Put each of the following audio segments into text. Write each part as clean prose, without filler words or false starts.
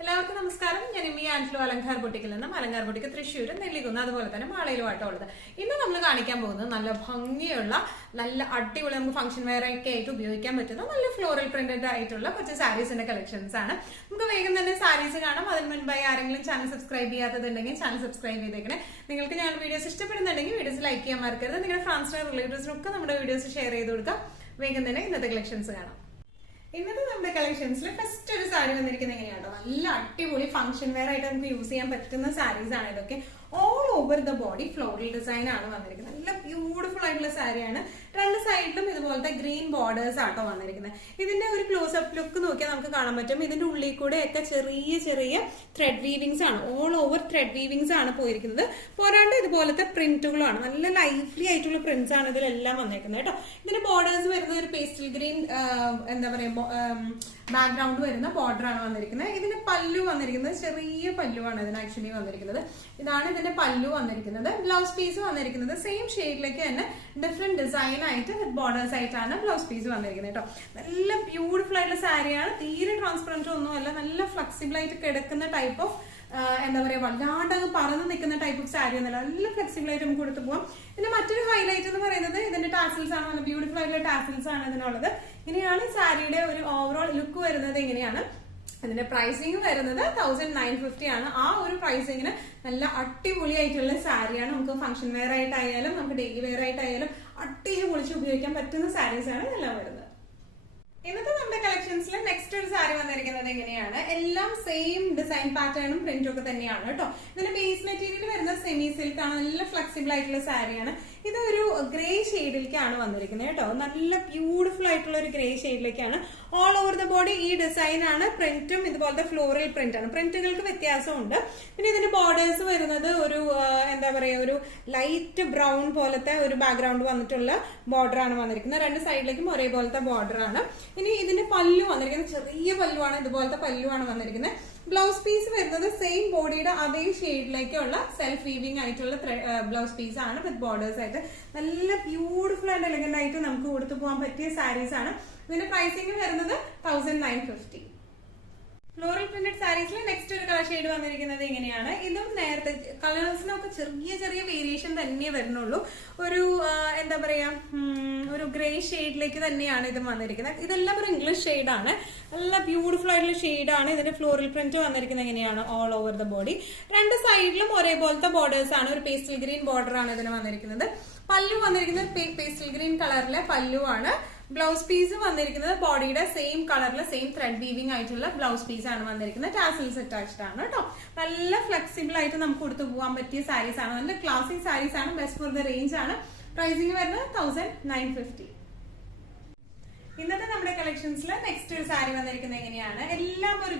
എല്ലാവർക്കും നമസ്കാരം. ഞാൻ ഇമ്മി ആൻഡ്ലോ അലങ്കാർ ബൊട്ടിക്കിൽ നിന്നും അലങ്കാർ ബൊട്ടിക്ക് തൃശ്ശൂർ നെല്ലിക്കുന്ന് അതുപോലെ തന്നെ മാളയിലുമായിട്ട് ഉള്ളത്. ഇന്ന് നമ്മൾ കാണിക്കാൻ പോകുന്നത് നല്ല ഭംഗിയുള്ള നല്ല അടിപൊളി നമുക്ക് ഫംഗ്ഷൻ വെയർ ഒക്കെ ആയിട്ട് ഉപയോഗിക്കാൻ പറ്റുന്ന നല്ല ഫ്ലോറൽ പ്രിന്റഡ് ആയിട്ടുള്ള കുറച്ച് സാരീസിന്റെ കളക്ഷൻസ് ആണ്. നമുക്ക് വേഗം തന്നെ സാരീസ് കാണാം. അതിന് മുൻപായി ആരെങ്കിലും ചാനൽ സബ്സ്ക്രൈബ് ചെയ്യാത്തതുണ്ടെങ്കിൽ ചാനൽ സബ്സ്ക്രൈബ് ചെയ്തേക്കണേ. നിങ്ങൾക്ക് ഞങ്ങളുടെ വീഡിയോസ് ഇഷ്ടപ്പെടുന്നുണ്ടെങ്കിൽ വീഡിയോസ് ലൈക്ക് ചെയ്യാൻ മറക്കരുത്. നിങ്ങളുടെ ഫ്രണ്ട്സിനും റിലേറ്റീവ്സിനും ഒക്കെ നമ്മുടെ വീഡിയോസ് ഷെയർ ചെയ്ത് കൊടുക്കാം. വേഗം തന്നെ ഇന്നത്തെ കളക്ഷൻസ് കാണാം. ഇന്നത്തെ നമ്മുടെ കളക്ഷൻസിൽ ഫസ്റ്റ് ഒരു സാരി വന്നിരിക്കുന്നത് എങ്ങനെയാണോ, നല്ല അടിപൊളി ഫംഗ്ഷൻ വെയർ ആയിട്ട് നമുക്ക് യൂസ് ചെയ്യാൻ പറ്റുന്ന സാരീസ് ആണ് ഇതൊക്കെ. All over the body floral design ആണ് വന്നിരിക്കുന്നത്. നല്ല ബ്യൂട്ടിഫുൾ ആയിട്ടുള്ള സാരിയാണ്. രണ്ട് സൈഡിലും ഇതുപോലത്തെ ഗ്രീൻ ബോർഡേഴ്സ് ആട്ടോ വന്നിരിക്കുന്നത്. ഇതിന്റെ ഒരു ക്ലോസ് അപ്പ് ലുക്ക് നോക്കിയാൽ നമുക്ക് കാണാൻ പറ്റും. ഇതിന്റെ ഉള്ളിൽ കൂടെ ഒക്കെ ചെറിയ ചെറിയ ത്രെഡ് വീവിങ്സ് ആണ്, ഓൾ ഓവർ ത്രെഡ് വീവിങ്സ് ആണ് പോയിരിക്കുന്നത്. പോരാണ്ട് ഇതുപോലത്തെ പ്രിന്റുകളാണ്, നല്ല ലൈഫ്ലി ആയിട്ടുള്ള പ്രിന്റ്സ് ആണ് ഇതിലെല്ലാം വന്നിരിക്കുന്നത് കേട്ടോ. ഇതിന്റെ ബോർഡേഴ്സ് വരുന്നത് ഒരു പേസ്റ്റൽ ഗ്രീൻ എന്താ പറയാ ബാക്ക്ഗ്രൗണ്ട് വരുന്ന ബോർഡർ ആണ് വന്നിരിക്കുന്നത്. ഇതിന്റെ പല്ലു വന്നിരിക്കുന്നത് ചെറിയ പല്ലുവാണ് ഇതിന് ആക്ച്വലി വന്നിരിക്കുന്നത്. ഇതാണ് ഇതിന്റെ പല്ലു വന്നിരിക്കുന്നത്. ബ്ലൗസ് പീസ് വന്നിരിക്കുന്നത് സെയിം ഷെയ്ഡിലേക്ക് തന്നെ ഡിഫറെന്റ് ഡിസൈൻ ആയിട്ട് വിത്ത് ബോർഡേഴ്സ് ആയിട്ടാണ് ബ്ലൗസ് പീസ് വന്നിരിക്കുന്നത് കേട്ടോ. നല്ല ബ്യൂട്ടിഫുൾ ആയിട്ടുള്ള സാരിയാണ്. തീരെ ട്രാൻസ്പെറന്റ് ഒന്നുമല്ല, നല്ല ഫ്ലെക്സിബിൾ ആയിട്ട് കിടക്കുന്ന ടൈപ്പ് ഓഫ് എന്താ പറയാ വല്ലാണ്ട് അങ്ങ് പറന്ന് നിൽക്കുന്ന ടൈപ്പ് ഓഫ് സാരി ഒന്നല്ല, നല്ല ഫ്ലെക്സിബിൾ ആയിട്ട് നമുക്ക് കൊടുത്തു പോകാം. ഇതിന്റെ മറ്റൊരു ഹൈലൈറ്റ് എന്ന് പറയുന്നത് ഇതിന്റെ ടാസിൽസ് ആണ്. നല്ല ബ്യൂട്ടിഫുൾ ആയിട്ടുള്ള ടാസിൽസ് ആണ് ഇതിനുള്ളത്. ഇങ്ങനെയാണ് സാരിയുടെ ഒരു ഓവറോൾ ലുക്ക് വരുന്നത്. ഇങ്ങനെയാണ് ഇതിന്റെ പ്രൈസിങ് വരുന്നത് 1950 ആണ്. ആ ഒരു പ്രൈസിങ്ങിന് നല്ല അടിപൊളിയായിട്ടുള്ള സാരിയാണ്. നമുക്ക് ഫംഗ്ഷൻ വെയർ ആയിട്ടായാലും നമുക്ക് ഡെയിലി വെയർ ആയിട്ടായാലും അടിപൊളിച്ച് ഉപയോഗിക്കാൻ പറ്റുന്ന സാരീസ് ആണ് ഇതെല്ലാം വരുന്നത്. ഇന്നത്തെ നമ്മുടെ കളക്ഷൻസിൽ നെക്സ്റ്റ് ഒരു സാരി വന്നിരിക്കുന്നത് എങ്ങനെയാണ്, എല്ലാം സെയിം ഡിസൈൻ പാറ്റേണും പ്രിന്റും ഒക്കെ തന്നെയാണ് കേട്ടോ. ഇതിന്റെ ബേസ് മെറ്റീരിയൽ വരുന്നത് സെമി സിൽക്ക് ആണ്. നല്ല ഫ്ലെക്സിബിൾ ആയിട്ടുള്ള സാരിയാണ്. ഇതൊരു ഗ്രേ ഷെയ്ഡിലേക്കാണ് വന്നിരിക്കുന്നത് കേട്ടോ. നല്ല ബ്യൂട്ടിഫുൾ ആയിട്ടുള്ള ഒരു ഗ്രേ ഷെയ്ഡിലേക്കാണ്. ഓൾ ഓവർ ദ ബോഡി ഈ ഡിസൈൻ ആണ്. പ്രിന്റും ഇതുപോലത്തെ ഫ്ലോറൽ പ്രിന്റ് ആണ്. പ്രിന്റുകൾക്ക് വ്യത്യാസമുണ്ട്. പിന്നെ ഇതിന്റെ ബോർഡേഴ്സ് വരുന്നത് ഒരു എന്താ പറയാ ഒരു ലൈറ്റ് ബ്രൗൺ പോലത്തെ ഒരു ബാക്ക്ഗ്രൗണ്ട് വന്നിട്ടുള്ള ബോർഡർ ആണ് വന്നിരിക്കുന്നത്. രണ്ട് സൈഡിലേക്കും ഒരേപോലത്തെ ബോർഡർ ആണ്. ഇനി ഇതിന്റെ പല്ലു വന്നിരിക്കുന്നത് ചെറിയ പല്ലുവാണ്, ഇതുപോലത്തെ പല്ലുവാണ് വന്നിരിക്കുന്നത്. ബ്ലൗസ് പീസ് വരുന്നത് സെയിം ബോഡിയുടെ അതേ ഷെയ്ഡിലേക്കുള്ള സെൽഫ് വീവിംഗ് ആയിട്ടുള്ള ബ്ലൗസ് പീസ് ആണ് വിത്ത് ബോർഡേഴ്സ് ആയിട്ട്. നല്ല ബ്യൂട്ടിഫുൾ ആൻഡ് എലഗന്റ് ആയിട്ട് നമുക്ക് കൊടുത്തു പോകാൻ പറ്റിയ സാരീസ് ആണ്. ഇതിന്റെ പ്രൈസിംഗ് വരുന്നത് 1950. ഫ്ലോറൽ പ്രിന്റഡ് സാരീസിൽ നെക്സ്റ്റ് ഒരു കളർ ഷെയ്ഡ് വന്നിരിക്കുന്നത് ഇങ്ങനെയാണ്. ഇതും നേരത്തെ കളേഴ്സിനൊക്കെ ചെറിയ ചെറിയ വേരിയേഷൻ തന്നെ വരുന്നുള്ളൂ. ഒരു എന്താ പറയാ ഒരു ഗ്രേ ഷെയ്ഡിലേക്ക് തന്നെയാണ് ഇത് വന്നിരിക്കുന്നത്. ഇതെല്ലാം ഒരു ഇംഗ്ലീഷ് ഷെയ്ഡാണ്. നല്ല ബ്യൂട്ടിഫുൾ ആയിട്ടുള്ള ഷെയ്ഡാണ്. ഇതിന്റെ ഫ്ലോറൽ പ്രിന്റ് വന്നിരിക്കുന്നത് എങ്ങനെയാണ്, ഓൾ ഓവർ ദ ബോഡി രണ്ട് സൈഡിലും ഒരേപോലത്തെ ബോർഡേഴ്സ് ആണ്. ഒരു പേസ്റ്റൽ ഗ്രീൻ ബോർഡർ ആണ് ഇതിന് വന്നിരിക്കുന്നത്. പല്ലു വന്നിരിക്കുന്നത് പേസ്റ്റൽ ഗ്രീൻ കളറിലെ പല്ലു ആണ്. ബ്ലൗസ് പീസ് വന്നിരിക്കുന്നത് ബോഡിയുടെ സെയിം കളറിലെ സെയിം ത്രെഡ് വീവിംഗ് ആയിട്ടുള്ള ബ്ലൗസ് പീസ് ആണ് വന്നിരിക്കുന്നത്. ടാസിൽസ് അറ്റാച്ച്ഡ് ആണ് കേട്ടോ. നല്ല ഫ്ലെക്സിബിൾ ആയിട്ട് നമുക്ക് കൊടുത്തു പോകാൻ പറ്റിയ സാരീസ് ആണ്. നല്ല ക്ലാസിക് സാരീസ് ആണ്. ബെസ്റ്റ് ഫോർ ദ റേഞ്ച് ആണ്. പ്രൈസിംഗ് വരുന്നത് 1950. ഇന്നത്തെ നമ്മുടെ കളക്ഷൻസിൽ നെക്സ്റ്റ് ഒരു സാരി വന്നിരിക്കുന്നത് എങ്ങനെയാണ്, എല്ലാം ഒരു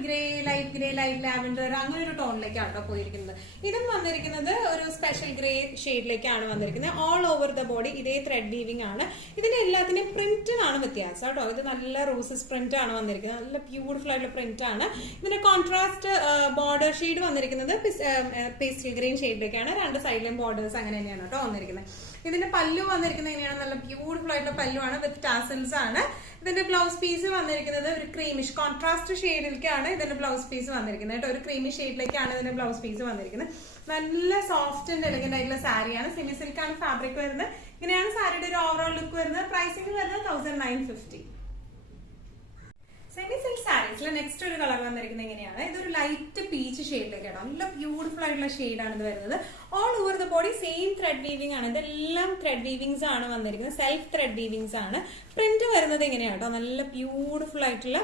ലൈറ്റ് ലാവൻഡർ അങ്ങനെ ഒരു ടോണിലേക്കാണ് പോയിരിക്കുന്നത്. ഇതും വന്നിരിക്കുന്നത് ഒരു സ്പെഷ്യൽ ഗ്രേ ഷെയ്ഡിലേക്കാണ് വന്നിരിക്കുന്നത്. ഓൾ ഓവർ ദ ബോഡി ഇതേ ത്രെഡ് വീവിംഗ് ആണ്. ഇതിന്റെ എല്ലാത്തിനും പ്രിന്റിനാണ് വ്യത്യാസം കേട്ടോ. ഇത് നല്ല റോസസ് പ്രിന്റ് ആണ് വന്നിരിക്കുന്നത്. നല്ല ബ്യൂട്ടിഫുൾ ആയിട്ടുള്ള പ്രിന്റ് ആണ്. ഇതിന്റെ കോൺട്രാസ്റ്റ് ബോർഡർ ഷെയ്ഡ് വന്നിരിക്കുന്നത് പേസ്റ്റൽ ഗ്രീൻ ഷെയ്ഡിലേക്കാണ്. രണ്ട് സൈഡിലും ബോർഡേഴ്സ് അങ്ങനെ തന്നെയാണ് കേട്ടോ വന്നിരിക്കുന്നത്. ഇതിന്റെ പല്ലു വന്നിരിക്കുന്നത് എങ്ങനെയാണ്, നല്ല ബ്യൂട്ടിഫുൾ ആയിട്ടുള്ള പല്ലു ആണ് വിത്ത് ടാസൽസ് ആണ്. ഇതിന്റെ ബ്ലൗസ് പീസ് വന്നിരിക്കുന്നത് ഒരു ക്രീമിഷ് കോൺട്രാസ്റ്റ് ഷെയ്ഡിലേക്കാണ് ഇതിന്റെ ബ്ലൗസ് പീസ് വന്നിരിക്കുന്നത് കേട്ടോ. ഒരു ക്രീമി ഷെയ്ഡിലേക്കാണ് ഇതിന്റെ ബ്ലൗസ് പീസ് വന്നിരിക്കുന്നത്. നല്ല സോഫ്റ്റ് ആൻഡ് എലഗന്റ് ആയിട്ടുള്ള സാരിയാണ്. സെമി സിൽക്ക് ആണ് ഫാബ്രിക് വരുന്നത്. ഇങ്ങനെയാണ് സാരിയുടെ ഒരു ഓവറോൾ ലുക്ക് വരുന്നത്. പ്രൈസിംഗ് വരുന്നത് 1950. സെമി സിൽക്ക് സാരീസിൽ നെക്സ്റ്റ് ഒരു കളർ വന്നിരിക്കുന്നത് എങ്ങനെയാണ്, ഇതൊരു ലൈറ്റ് പീച്ച് ഷെയ്ഡിലേക്കാണ്. നല്ല ബ്യൂട്ടിഫുൾ ആയിട്ടുള്ള ഷെയ്ഡാണ് ഇത് വരുന്നത്. All over the body same thread weaving ആണ്. ഇതെല്ലാം ത്രെഡ് വീവിങ്സ് ആണ് വന്നിരിക്കുന്നത്. സെൽഫ് ത്രെഡ് വീവിങ്സ് ആണ്. പ്രിന്റ് വരുന്നത് എങ്ങനെയാണ് കേട്ടോ, നല്ല ബ്യൂട്ടിഫുൾ ആയിട്ടുള്ള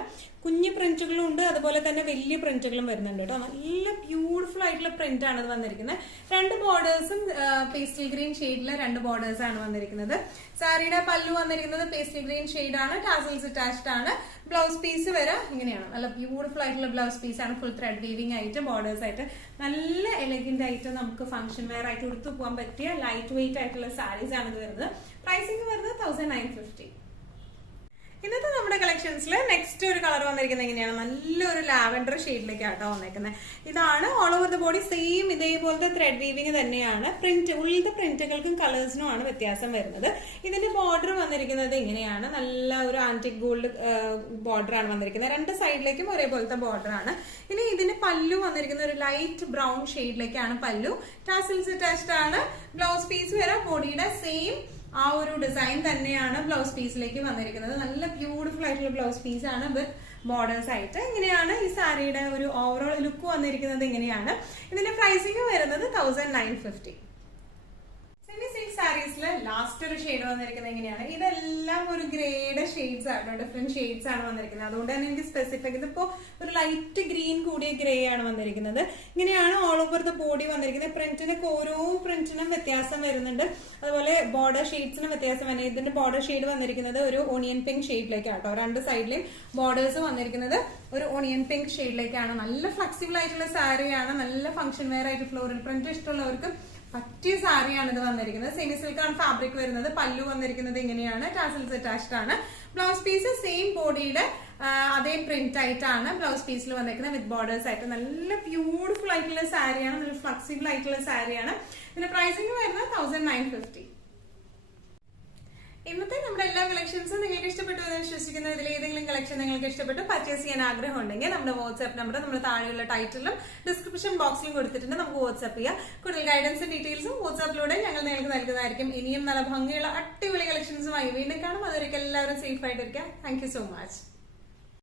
കുഞ്ഞു പ്രിന്റുകളും ഉണ്ട്, അതുപോലെ തന്നെ വലിയ പ്രിന്റുകളും വരുന്നുണ്ട് കേട്ടോ. നല്ല ബ്യൂട്ടിഫുൾ ആയിട്ടുള്ള പ്രിന്റ് ആണ് ഇത് വന്നിരിക്കുന്നത്. രണ്ട് ബോർഡേഴ്സും പേസ്റ്റൽ ഗ്രീൻ ഷെയ്ഡിലെ രണ്ട് ബോർഡേഴ്സ് ആണ് വന്നിരിക്കുന്നത്. സാരിയുടെ പല്ലു വന്നിരിക്കുന്നത് പേസ്റ്റൽ ഗ്രീൻ ഷെയ്ഡാണ്. ടാസൽസ് അറ്റാച്ച്ഡ് ആണ്. ബ്ലൗസ് പീസ് വരെ ഇങ്ങനെയാണ്. നല്ല ബ്യൂട്ടിഫുൾ ആയിട്ടുള്ള ബ്ലൗസ് പീസ് ആണ്. ഫുൾ ത്രെഡ് വീവിംഗ് ആയിട്ട് ബോർഡേഴ്സ് ആയിട്ട് നല്ല എലഗന്റ് ആയിട്ട് നമുക്ക് ഫംഗ്ഷൻ വെയർ ആയിട്ട് കൊടുത്തു പോകാൻ പറ്റിയ ലൈറ്റ് വെയിറ്റ് ആയിട്ടുള്ള സാരീസ് ആണ് ഇത് വരുന്നത്. പ്രൈസിംഗ് വരുന്നത് 1950. ഇന്നത്തെ നമ്മുടെ കളക്ഷൻസിൽ നെക്സ്റ്റ് ഒരു കളർ വന്നിരിക്കുന്നത് എങ്ങനെയാണ്, നല്ലൊരു ലാവൻഡർ ഷെയ്ഡിലേക്കാട്ടോ വന്നേക്കുന്നത്. ഇതാണ് all over the body same ഇതേപോലത്തെ ത്രെഡ് വീവിങ് തന്നെയാണ്. പ്രിന്റ് ഉള്ളിലത്തെ പ്രിന്റുകൾക്കും കളേഴ്സിനും ആണ് വ്യത്യാസം വരുന്നത്. ഇതിന്റെ ബോർഡർ വന്നിരിക്കുന്നത് ഇങ്ങനെയാണ്, നല്ല ഒരു ആന്റിക് ഗോൾഡ് ബോർഡർ ആണ് വന്നിരിക്കുന്നത്. രണ്ട് സൈഡിലേക്കും ഒരേപോലത്തെ ബോർഡർ ആണ്. ഇനി ഇതിന്റെ പല്ലു വന്നിരിക്കുന്ന ഒരു ലൈറ്റ് ബ്രൗൺ ഷെയ്ഡിലേക്കാണ് പല്ലു. ടാസിൽസ് അറ്റാച്ച്ഡ് ആണ്. ബ്ലൗസ് പീസ് വരെ ബോഡിയുടെ സെയിം ആ ഒരു ഡിസൈൻ തന്നെയാണ് ബ്ലൗസ് പീസിലേക്ക് വന്നിരിക്കുന്നത്. നല്ല ബ്യൂട്ടിഫുൾ ആയിട്ടുള്ള ബ്ലൗസ് പീസ് ആണ് വിത്ത് ബോർഡേഴ്സ് ആയിട്ട്. ഇങ്ങനെയാണ് ഈ സാരിയുടെ ഒരു ഓവറോൾ ലുക്ക് വന്നിരിക്കുന്നത്. ഇങ്ങനെയാണ് ഇതിന്റെ പ്രൈസിംഗ് വരുന്നത് 1950. സെമി സിൽക്ക് സാരീസിൽ ലാസ്റ്റ് ഒരു ഷെയ്ഡ് വന്നിരിക്കുന്നത് എങ്ങനെയാണ്, ഇതെല്ലാം ഒരു ഗ്രേഡ് ഷെയ്ഡ്സ് ആണ്, ഡിഫറെന്റ് ഷെയ്ഡ്സ് ആണ് വന്നിരിക്കുന്നത്. അതുകൊണ്ട് തന്നെ എനിക്ക് സ്പെസിഫിക് ഇതിപ്പോ ഒരു ലൈറ്റ് ഗ്രീൻ കൂടിയ ഗ്രേ ആണ് വന്നിരിക്കുന്നത്. ഇങ്ങനെയാണ് ഓൾ ഓവർ ദ ബോഡി വന്നിരിക്കുന്നത്. പ്രിന്റിനൊക്കെ ഓരോ പ്രിന്റിനും വ്യത്യാസം വരുന്നുണ്ട്. അതുപോലെ ബോർഡർ ഷെയ്ഡ്സിനും വ്യത്യാസം വരുന്നത്. ഇതിന്റെ ബോർഡർ ഷെയ്ഡ് വന്നിരിക്കുന്നത് ഒരു ഓണിയൻ പിങ്ക് ഷെയ്ഡിലേക്കാട്ടോ. രണ്ട് സൈഡിലെയും ബോർഡേഴ്സ് വന്നിരിക്കുന്നത് ഒരു ഓണിയൻ പിങ്ക് ഷെയ്ഡിലേക്കാണ്. നല്ല ഫ്ലെക്സിബിൾ ആയിട്ടുള്ള സാരിയാണ്. നല്ല ഫംഗ്ഷൻ വെയർ ആയിട്ട് ഫ്ലോറൽ പ്രിന്റ് ഇഷ്ടമുള്ളവർക്ക് പറ്റിയ സാരിയാണ് ഇത് വന്നിരിക്കുന്നത്. സെമി സിൽക്ക് ആണ് ഫാബ്രിക് വരുന്നത്. പല്ലു വന്നിരിക്കുന്നത് ഇങ്ങനെയാണ്, ടാസൽസ് അറ്റാച്ച്ഡ് ആണ്. ബ്ലൗസ് പീസ് സെയിം ബോഡിയുടെ അതേ പ്രിന്റ് ആയിട്ടാണ് ബ്ലൗസ് പീസിൽ വന്നിരിക്കുന്നത് വിത്ത് ബോർഡേഴ്സ് ആയിട്ട്. നല്ല ബ്യൂട്ടിഫുൾ ആയിട്ടുള്ള സാരിയാണ്, നല്ല ഫ്ലെക്സിബിൾ ആയിട്ടുള്ള സാരിയാണ്. ഇതിന്റെ പ്രൈസിംഗ് വരുന്നത് 1950. ഇന്നത്തെ നമ്മുടെ എല്ലാ കളക്ഷൻസും നിങ്ങൾക്ക് ഇഷ്ടപ്പെട്ടു എന്ന് വിശ്വസിക്കുന്നു. ഇതിൽ ഏതെങ്കിലും കളക്ഷൻ നിങ്ങൾക്ക് ഇഷ്ടപ്പെട്ടു പർച്ചേസ് ചെയ്യാൻ ആഗ്രഹം ഉണ്ടെങ്കിൽ നമ്മുടെ വാട്സ്ആപ്പ് നമ്പർ നമ്മുടെ താഴെയുള്ള ടൈറ്റിലും ഡിസ്ക്രിപ്ഷൻ ബോക്സിലും കൊടുത്തിട്ടുണ്ട്. നമുക്ക് വാട്സ്ആപ്പ് ചെയ്യാം. കൂടുതൽ ഗൈഡൻസും ഡീറ്റെയിൽസും വാട്സ്ആപ്പിലൂടെ ഞങ്ങൾ നിങ്ങൾക്ക് നൽകുന്നതായിരിക്കും. ഇനിയും നല്ല ഭംഗിയുള്ള അടിപൊളി കളക്ഷൻസുമായി വീണ്ടും കാണും. അതുവരെയൊക്കെ എല്ലാവരും സേഫ് ആയിട്ടിരിക്കാം. Thank you so much.